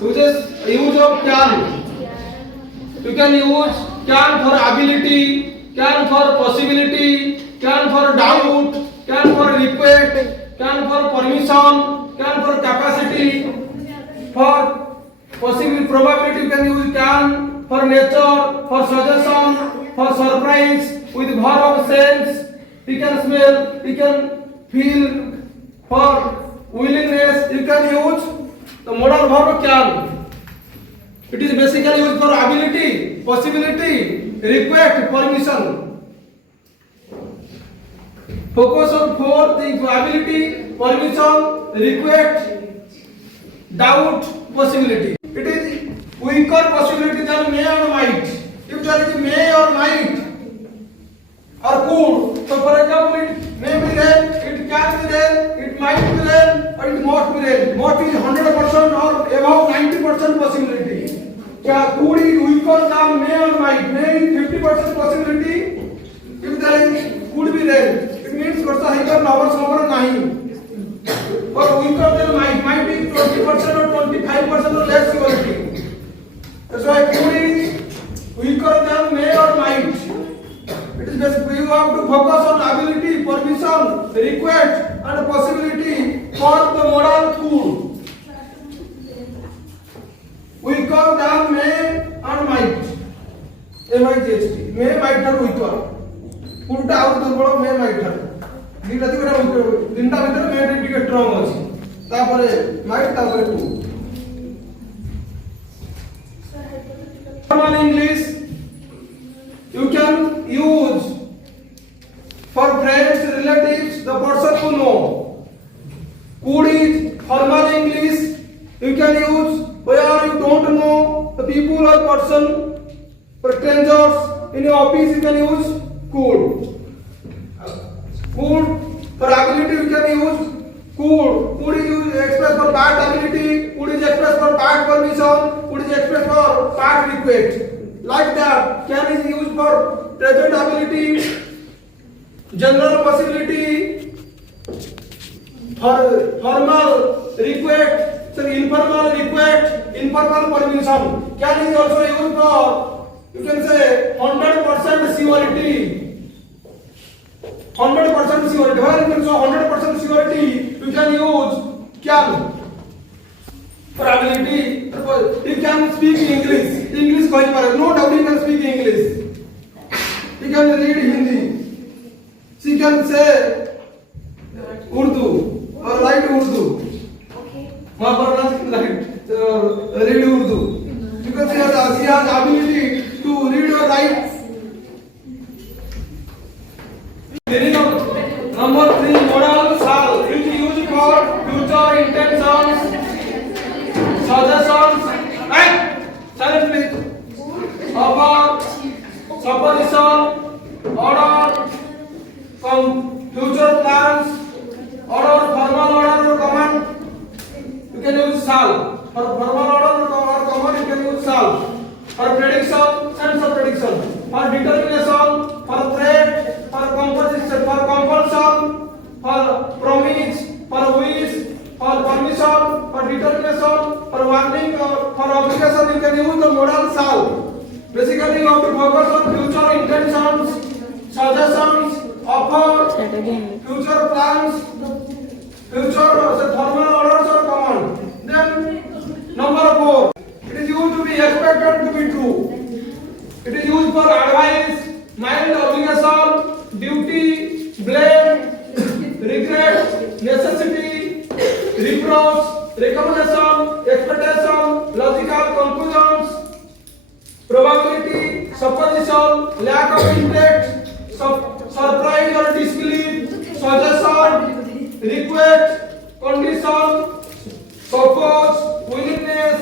Use of can. You can use can for ability, can for possibility, can for doubt, can for request, can for permission, can for capacity, for possible probability you can use can, for nature, for suggestion, for surprise with verb of sense. You can smell, you can feel, for willingness you can use the modal verb can. It is basically used for ability, possibility, request, permission. Focus on four things: ability, permission, request, doubt, possibility. It is weaker possibility than may or might. If there is may or might or could, so for example, it may be rain, it can be rain, it might be rain, or it must be rain. Must is 100% or above 90% possibility. Could is weaker than may or might. May is 50% possibility. If there is could be rain, it means वर्षा होगा नवर summer नहीं. Or weaker than might be 20% or 25% or less surety. That's why could is weaker than may or might. It is basically you have to focus on ability, permission, request, and possibility for the modal could. Weaker than may and might. MIGHT. May, might, and weaker. Could out the word may, might, and. Dita ti kara dinta bhitar may ଟିକେ strong ଅଛି. ତାପରେ might ତାପରେ could. Formal English you can use for friends, relatives, the person who know. Could is formal English you can use where you don't know the people or person. For strangers in your office you can use could. Could for ability you can use could. Could is used express for part ability. Could is expressed for part permission. Could is expressed for part request. Like that, can is used for present ability, general possibility, for formal request, so informal request, informal permission. Can is also used for, you can say 100% surety. 100% surety. Where you can say 100% surety, you can use can. For ability, you can speak English. English कहीं पर no doubt you can speak English. You can read Hindi. She can say Urdu or write Urdu. Okay. Read Urdu. Because she has ability to read or write. Number 3, modal shall. It is used for future intentions, suggestions, and silent please. Offer, supposition, order, future plans, order, formal order or command. You can use shall. For formal order or command, you can use shall. For prediction, sense of prediction. For determination, for threat, for composition, for compulsion, for promise, for wish, for permission, for determination, for warning, or for obligation, you can use the modal shall. Basically, you have to focus on future intentions, suggestions, offer, future plans, future formal orders or command. Then, number 4, it is used to be expected to be true. It is used for advice, mild obligation, duty, blame, regret, necessity, reproach, recommendation, expectation, logical conclusions, probability, supposition, lack of interest, surprise or disbelief, suggestion, request, condition, suppose, willingness,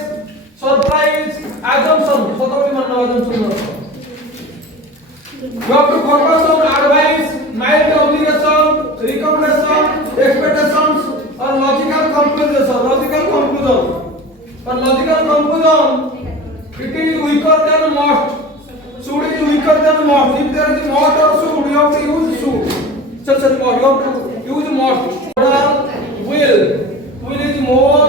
surprise, assumption. You have to focus on advice, mild obligation, recommendation, expectations, or logical conclusion. For logical conclusion, it is weaker than must. Should is weaker than must. If there is must or should, you have to use should. You have to use must. Will is more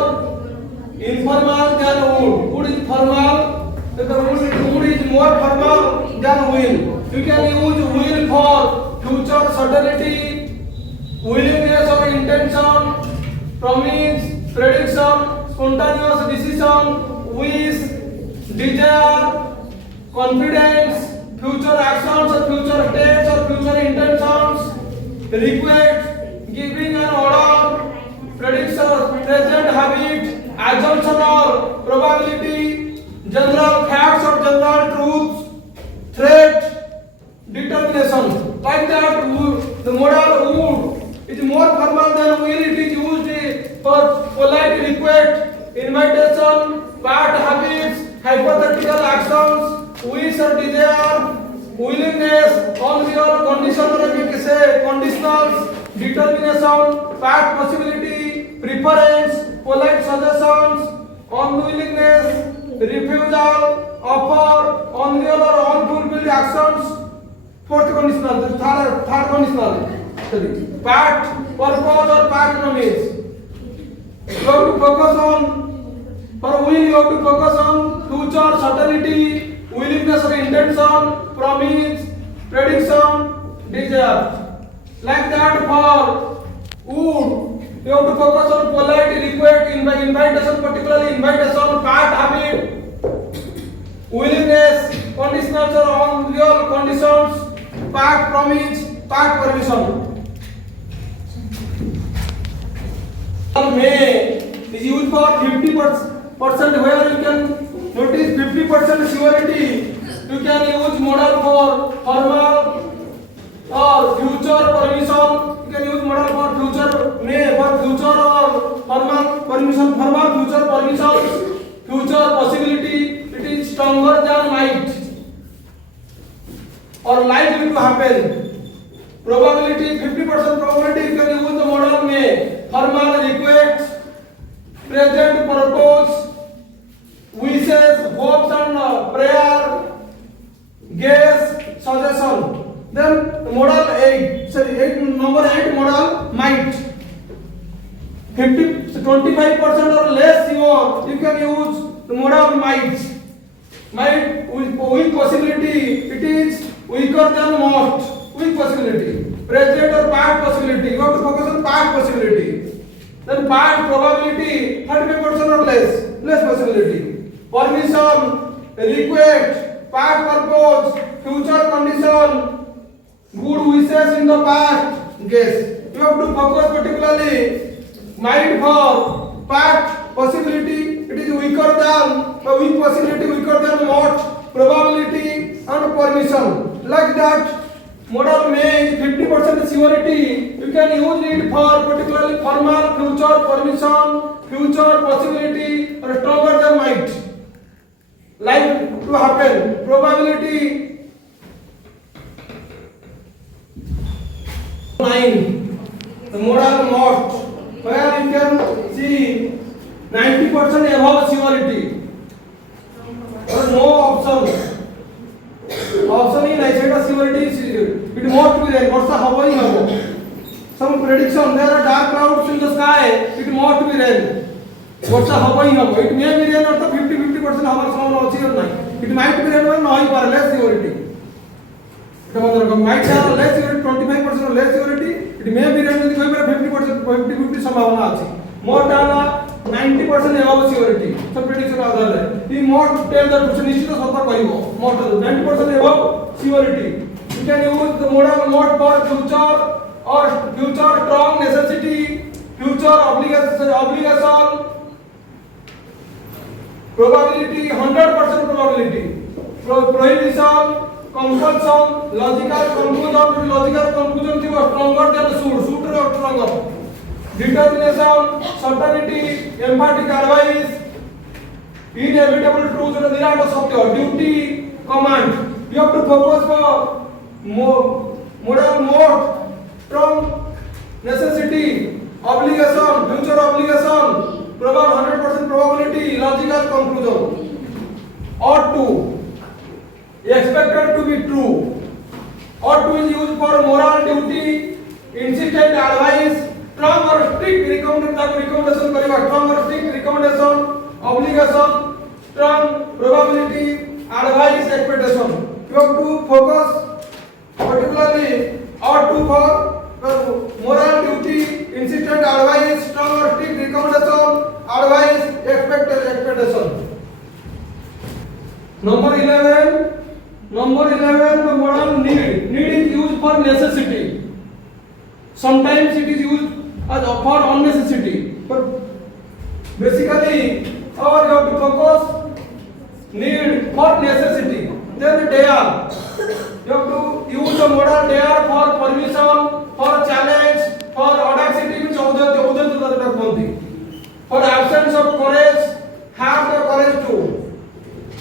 informal than wood. Wood is formal. The wood is more formal than will. You can use will for future certainty, willingness or intention, promise, prediction, spontaneous decision, wish, desire, confidence, future actions or future states or future intentions, request, giving an order, prediction, present habit, assumption or probability, general facts or general truths, threat, determination. Like that, the modal would is more formal than will. It is used for polite request, invitation, part habits, hypothetical actions, wish or desire, willingness, unreal, conditional, conditionals, determination, part possibility, preference, polite suggestions, unwillingness, refusal, offer, unreal or unfulfilled actions. Fourth conditional, the third conditional. Sorry. Part, purpose or part promise. You have to focus on, for will you have to focus on future certainty, willingness or intention, promise, prediction, desire. Like that for would, you have to focus on polite request, invitation, particularly invitation, part habit, willingness, conditionals or unreal conditions, part promise, part permission. May is used for 50% where you can notice 50% surety. You can use modal for formal or future permission. You can use modal for future may for future or formal permission, formal future permission, future possibility. It is stronger than might or likely to happen. Probability 50% probability. You can use the modal may, formal request, present purpose, wishes, hopes and prayer, guess, suggestion. Then modal 8, number 8 modal might. 25% or less you can use the modal might. Might with possibility, it is weaker than most. Weak possibility, present or part possibility. You have to focus on part possibility. Then part probability, 35% or less possibility. Permission, request, part purpose, future condition, good wishes in the past, guess. You have to focus particularly might for part possibility. It is weaker than weak possibility, weaker than most probability and permission. Like that. Modal may is 50% surety. You can use it for particularly formal, future permission, future possibility, or stronger than might. Like to happen. Probability 9. The modal most, where you can see 90% above surety. There is no option. Option in I surety is it must be rain. What's the Hawaii? Some prediction. There are dark clouds in the sky. It must be rain. What's the Hawaii? It may be rain or the 50% hour sound also or not. It might be rain or no. Less surety. It might have less surety. 25% or less surety. It may be rain with 50% some more than 90% above surety. Some prediction other. We must tell the question. More than 90% above surety. You can use the modal mode for future or future strong necessity, future obligation, probability 100% probability, prohibition, compulsion, logical conclusion stronger than should or stronger, determination, certainty, emphatic advice, inevitable truth and nirata satya, duty, command. You have to focus for modal mode, strong necessity, obligation, future obligation, probable 100% probability, logical conclusion. Ought to, expected to be true. Ought to is used for moral duty, insistent advice, strong or strict recommendation, strong or strict recommendation, obligation, strong probability, advice, expectation. You have to focus particularly or to for moral duty, insistent advice, strong or strict recommendation, advice, expectation. Number 11, the modal need. Need is used for necessity. Sometimes it is used as for unnecessity. But basically, our you have to focus need for necessity. Then dare. You have to use the modal dare for permission, for challenge, for audacity, which for absence of courage, have the courage to.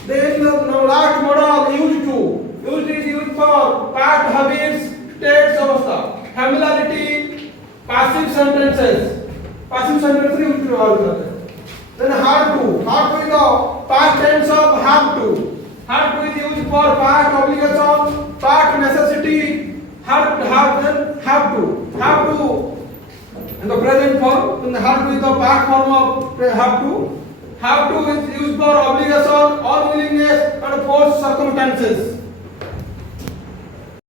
Then the last modal used to. Used is used for past habits, states of familiarity, passive sentences. Passive sentences used to. Then have to. Have to is the past tense of have to. Have to is used for past obligation, past necessity. Have to. Have to in the present form. Then have to is the past form of have to. Have to is used for obligation, unwillingness, and forced circumstances.